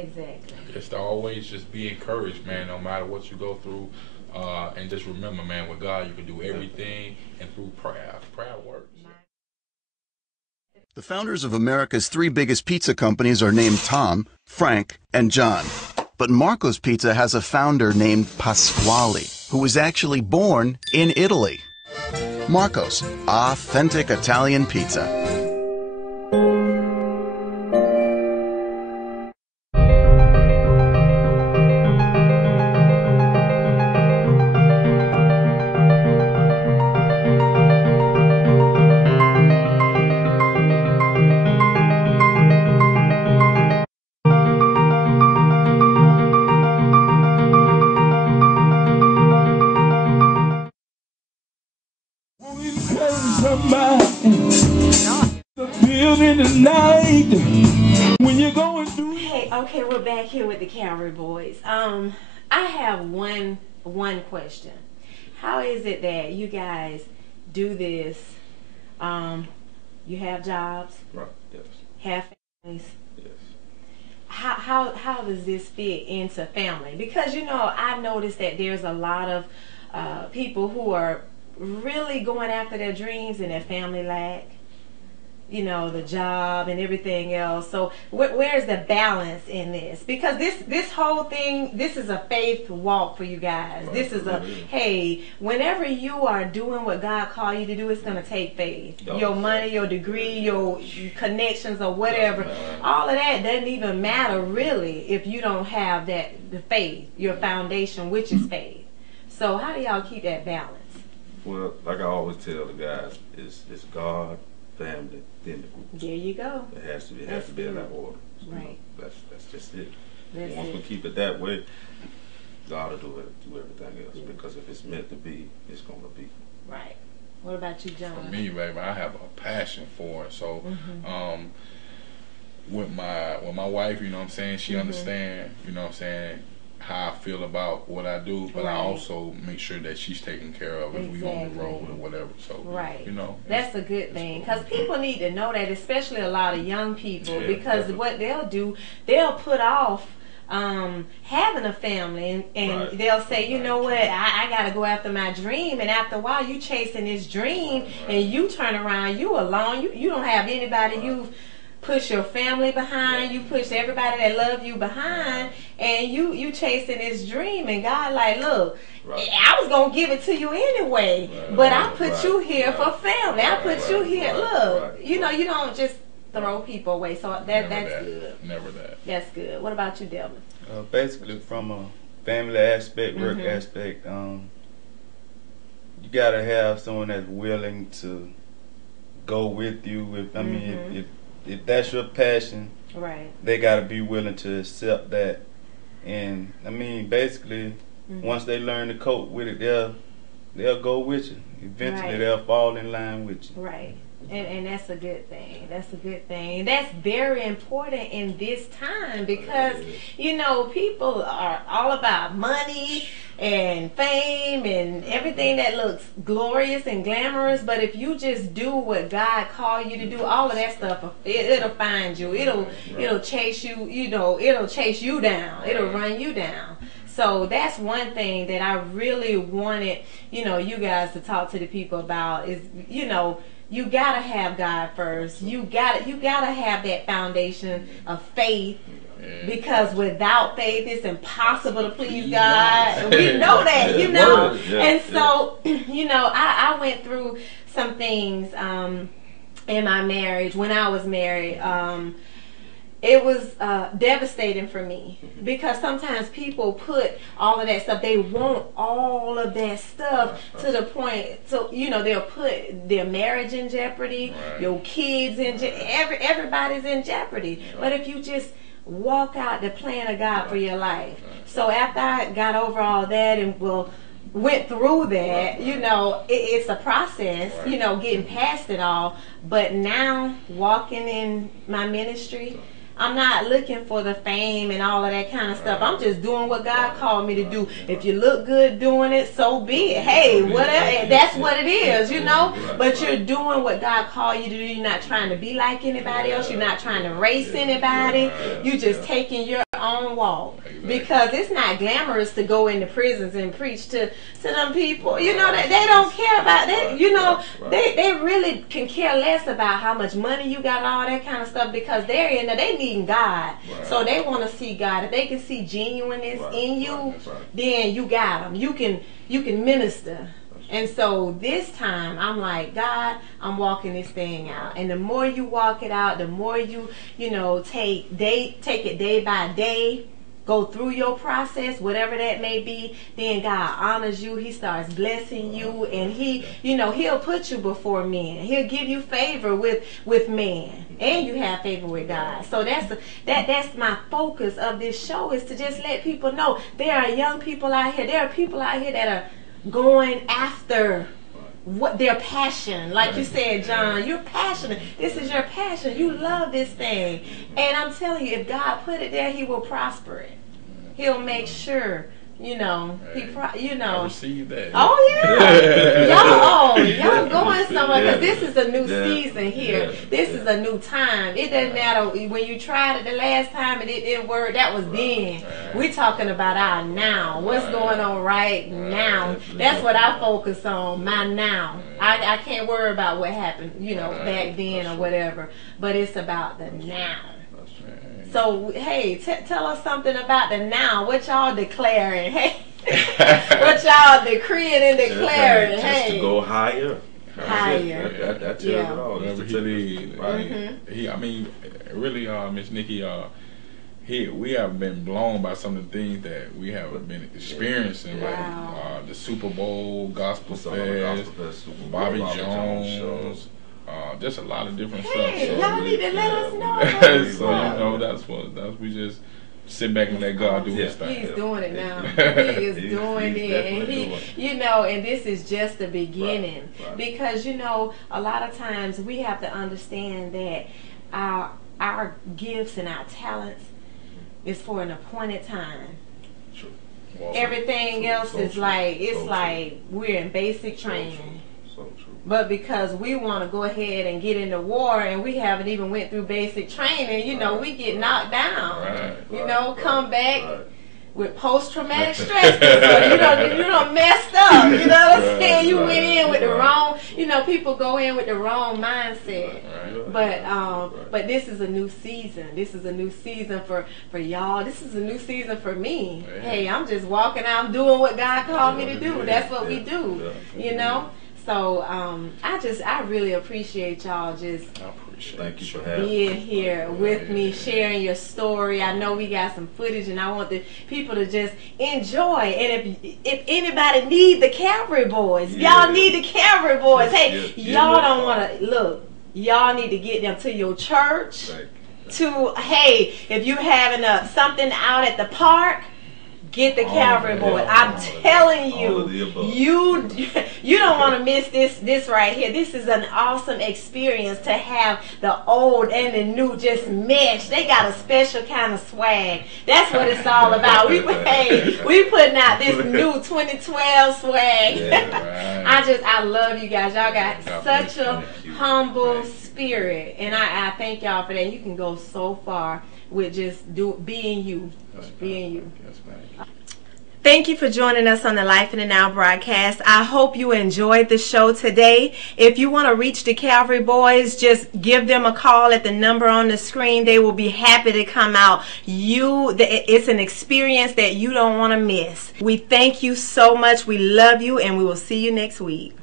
Exactly. Just to always just be encouraged, man, no matter what you go through. And just remember, man, with God you can do everything, and through prayer. Prayer works. The founders of America's 3 biggest pizza companies are named Tom, Frank, and John. But Marco's Pizza has a founder named Pasquale, who was actually born in Italy. Marco's, authentic Italian pizza. Hey, okay, we're back here with the Calvary Boys. I have one question. How is it that you guys do this? You have jobs, right? Yes. Have families. Yes. How does this fit into family? Because I've noticed that there's a lot of people who are really going after their dreams and their family lack, the job and everything else. So where's the balance in this? Because this whole thing, this is a faith walk for you guys. Right. This is hey, whenever you are doing what God called you to do, it's going to take faith. Your money, your degree, your connections or whatever, all of that doesn't even matter really if you don't have the faith, your foundation, which is faith. So how do y'all keep that balance? Well, like I always tell the guys, it's God, family, then the group. There you go. It has to be in that order. Right. That's just it. That's Once we keep it that way, God will do everything else. Because if it's meant to be, it's gonna be. Right. What about you, John? For me, baby, I have a passion for it. So, with my wife, you know what I'm saying, she understands, you know what I'm saying, how I feel about what I do, but I also make sure that she's taken care of if we on the road or whatever. So, that's a good thing, because people need to know that, especially a lot of young people, because what they'll do, they'll put off having a family, and they'll say, you know what, I gotta go after my dream, and after a while you chasing this dream, and you turn around, you alone, you don't have anybody, you've push your family behind, you push everybody that love you behind, and you chasing this dream, and God like, look, I was gonna give it to you anyway, but I put you here for family. I put you here. Look, you don't just throw people away. So that's good. Never that. That's good. What about you, Delvin? Basically, from a family aspect, work aspect, you gotta have someone that's willing to go with you. If that's your passion, they gotta be willing to accept that. And basically, once they learn to cope with it, they'll go with you. Eventually, they'll fall in line with you. Right. And that's a good thing. That's a good thing. That's very important in this time, because people are all about money and fame and everything that looks glorious and glamorous. But if you just do what God called you to do, all of that stuff, it'll find you. It'll chase you. It'll chase you down. It'll run you down. So that's one thing that I really wanted, you guys to talk to the people about is, you gotta have God first. You gotta have that foundation of faith, because without faith, it's impossible to please God. We know that, And so, I went through some things in my marriage when I was married. It was devastating for me, because sometimes people put all of that stuff, they want all of that stuff to the point, so they'll put their marriage in jeopardy, your kids in everybody's in jeopardy. But if you just walk out the plan of God for your life. So after I got over all that and went through that, it's a process, getting past it all. But now walking in my ministry, I'm not looking for the fame and all of that kind of stuff. I'm just doing what God called me to do. If you look good doing it, so be it. Hey, whatever, that's what it is, But you're doing what God called you to do. You're not trying to be like anybody else. You're not trying to race anybody. You're just taking your own walk. Exactly. Because it's not glamorous to go into prisons and preach to them people. You know, that they don't care about that. You know, they really can care less about how much money you got and all that kind of stuff, because they're in there, they need God. So they want to see God. If they can see genuineness in you, then you got them. You can minister. And so this time, I'm like, God, I'm walking this thing out. And the more you walk it out, the more you know, take it day by day, go through your process, whatever that may be, then God honors you. He starts blessing you, and he, you know, he'll put you before men. He'll give you favor with men, and you have favor with God. So that's my focus of this show, is to just let people know there are young people out here. There are people out here that are going after what their passion. Like you said, John, you're passionate. This is your passion. You love this thing. And I'm telling you, if God put it there, he will prosper it. He'll make sure, you know, I received that. Oh yeah. y'all going somewhere, because this is a new season here. This is a new time. It doesn't matter when you tried it the last time and it didn't work. That was then. We're talking about our now. What's going on right now? That's what I focus on. My now. I can't worry about what happened, you know, back then or whatever. But it's about the now. So, hey, tell us something about the now. What y'all declaring? Hey, what y'all decreeing and declaring? Just to go higher. Higher. That tells it all. Whatever he leads. I mean, really, Miss Nikki, we have been blown by some of the things that we have been experiencing, like the Super Bowl, Gospel Fest, Bobby Jones. Just a lot of different stuff. So y'all need to let us know. So you know, that's we just sit back and let God do His thing. He's doing it now. He is doing it, and he, you know, and this is just the beginning. Because you know, a lot of times we have to understand that our gifts and our talents is for an appointed time. Everything else is like we're in basic training. But because we want to go ahead and get into war and we haven't even went through basic training, you know, we get knocked down. You know, come back with post-traumatic stress disorder. You don't messed up. You know what I'm saying? You went in with the wrong, you know, people go in with the wrong mindset. But this is a new season. This is a new season for y'all. This is a new season for me. Hey, I'm just walking out. I'm doing what God called me to do. That's what we do. You know? So I really appreciate y'all just Thank you for having being here with me, sharing your story. I know we got some footage, and I want the people to just enjoy. And if anybody need the Calvary Boys, y'all need the Calvary Boys. Hey, y'all don't want to look. Y'all need to get them to your church. Hey, if you having something out at the park, get the Calvary Boys. I'm telling you, you don't want to miss this right here. This is an awesome experience to have the old and the new just mesh. They got a special kind of swag. That's what it's all about. We putting out this new 2012 swag. I love you guys. Y'all got such a humble spirit, and I thank y'all for that. You can go so far with just being you. Being you. Thank you for joining us on the Life in the Now broadcast. I hope you enjoyed the show today. If you want to reach the Calvary Boys, just give them a call at the number on the screen. They will be happy to come out. It's an experience that you don't want to miss. We thank you so much. We love you, and we will see you next week.